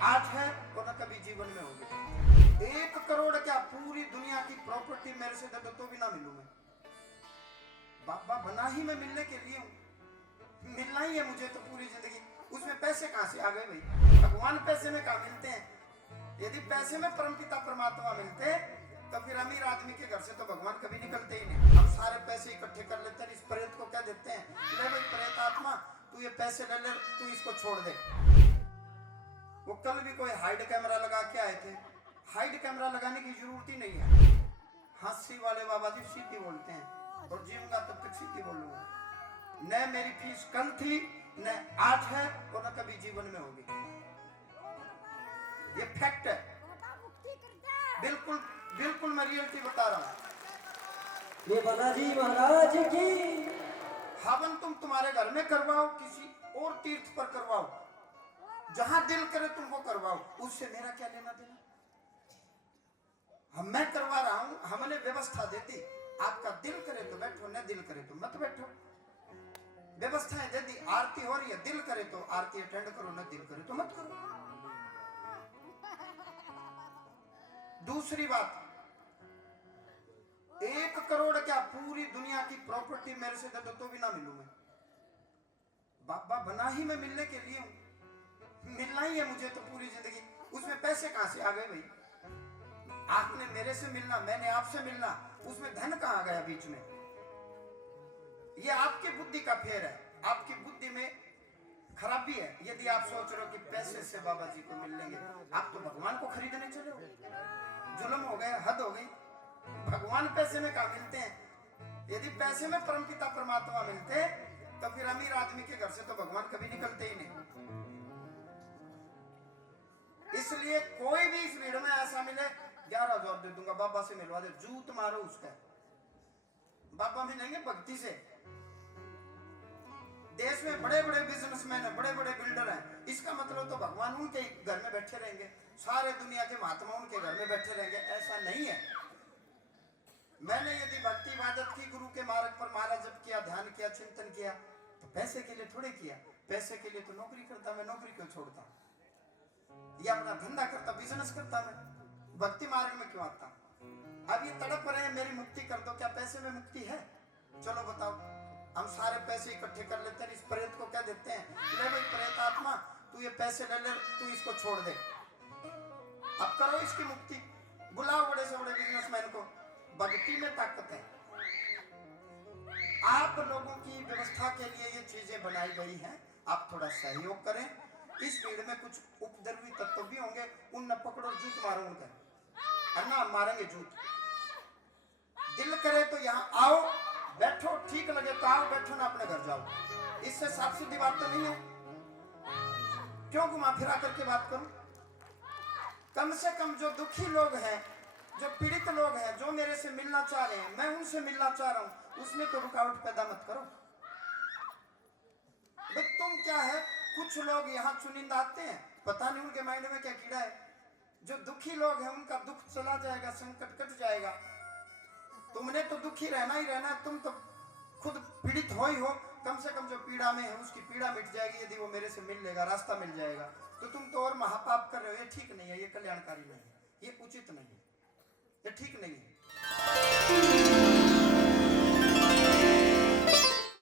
आज है और न कभी जीवन में होगी। 1 करोड़ क्या पूरी दुनिया की प्रॉपर्टी मेरे से दे दो तो भी ना मिलूं मैं। बाबा बना ही मैं मिलने के लिए हूं, मिलना ही है मुझे तो पूरी जिंदगी। उसमें पैसे कहां से आ गए भाई? भगवान पैसे में कहां मिलते हैं? यदि पैसे में परमपिता परमात्मा मिलते तो फिर अमीर आदमी के घर से तो भगवान कभी निकलते ही नहीं। हम सारे पैसे इकट्ठे कर लेते हैं, इस प्रेत को क्या देते हैं, ले भाई प्रेत आत्मा तू ये पैसे ले ले, तू इसको छोड़ दे। वो कल भी कोई हाइड कैमरा लगा के आए थे। हाइड कैमरा लगाने की जरूरत ही नहीं है। हंसी वाले बाबा जी सीधी बोलते हैं और जीऊंगा तब तक सीधी बोलूंगा। न मेरी फीस कल थी, न आज है और न कभी जीवन में होगी। ये फैक्ट है, बिल्कुल बिल्कुल मैं रियलिटी बता रहा हूं। ये बालाजी महाराज की हवन तुम तुम्हारे घर में करवाओ, किसी और तीर्थ पर करवाओ, जहां दिल करे तुम वो करवाओ, उससे मेरा क्या लेना देना? मैं करवा रहा हूं, हमने व्यवस्था दे दी। आपका दिल करे तो बैठो, न दिल करे तो मत बैठो। व्यवस्थाएं दे दी। आरती हो रही है, दिल करे तो आरती अटेंड करो, न दिल करे तो मत करो। दूसरी बात, 1 करोड़ क्या पूरी दुनिया की प्रॉपर्टी मेरे से दे दो तो भी ना मिलूं मैं। बाबा बना ही मैं मिलने के लिए हूं, मिलना ही है मुझे तो पूरी जिंदगी। उसमें पैसे कहां से आ गए भाई? आपने मेरे से मिलना, मैंने आपसे मिलना, उसमें धन कहां गया बीच में? ये आपकी बुद्धि का फेर है, आपकी बुद्धि में खराबी है। यदि आप सोच रहे हो कि पैसे से बाबा जी को मिल लेंगे, आप तो भगवान को खरीदने चले हो। जुल्म हो गया, हद हो गई। भगवान पैसे में कहां मिलते हैं? यदि पैसे में परमपिता परमात्मा मिलते तो फिर अमीर आदमी के घर से तो भगवान कभी निकलते ही नहीं। इसलिए कोई भी इस भीड़ में ऐसा मिले 11,000 दे दूंगा, बाबा से मिलवा दे, जूत मारो उसका। बाबा मिलेंगे भक्ति से। देश में बड़े बड़े बिजनेसमैन है, बड़े बड़े बिल्डर हैं, इसका मतलब तो भगवान उनके घर में बैठे रहेंगे, सारे दुनिया के महात्मा उनके घर में बैठे रहेंगे, ऐसा नहीं है। मैंने यदि भक्ति इबादत की, गुरु के मार्ग पर माला जप किया, ध्यान किया, चिंतन किया, तो पैसे के लिए थोड़े किया। पैसे के लिए तो नौकरी करता, मैं नौकरी क्यों छोड़ता? या अपना धंधा करता, बिजनेस करता, मैं भक्ति मार्ग में क्यों आता? अब ये तड़प रहे हैं मेरी मुक्ति कर दो, क्या पैसे में मुक्ति है? चलो बताओ। हम सारे पैसे इकट्ठे कर लेते हैं, इस प्रेत को क्या देते हैं, ले भाई प्रेत आत्मा तू ये पैसे ले ले, तू इसको छोड़ दे। अब करो इसकी मुक्ति, बुलाओ बड़े से बड़े बिजनेसमैन को। भक्ति में ताकत है। आप लोगों की व्यवस्था के लिए ये चीजें बनाई गई हैं, आप थोड़ा सहयोग करें। इस भीड़ में कुछ उपद्रवी तत्व भी होंगे, उन न पकड़ो, जूत मारो उनका, अन्ना मारेंगे जूत। दिल करे तो यहाँ आओ, बैठो, ठीक लगे तो आओ, बैठो ना अपने घर जाओ। इससे साफ सीधी बात तो नहीं है। क्यों घुमा फिरा करके बात करूं? कम से कम जो दुखी लोग हैं, जो पीड़ित लोग हैं, जो मेरे से मिलना चाह रहे हैं, मैं उनसे मिलना चाह रहा हूं, उसमें तो रुकावट पैदा मत करो। भाई तुम क्या है, कुछ लोग यहाँ चुनिंदा आते हैं, पता नहीं उनके माइंड में क्या कीड़ा है। जो दुखी लोग हैं उनका दुख चला जाएगा, संकट कट जाएगा। तुमने तो दुखी रहना ही रहना, तुम तो खुद पीड़ित हो ही हो। कम से कम जो पीड़ा में है उसकी पीड़ा मिट जाएगी यदि वो मेरे से मिल लेगा, रास्ता मिल जाएगा। तो तुम तो और महापाप कर रहे हो, ये ठीक नहीं है, ये कल्याणकारी नहीं है, ये उचित नहीं है, ये ठीक नहीं है।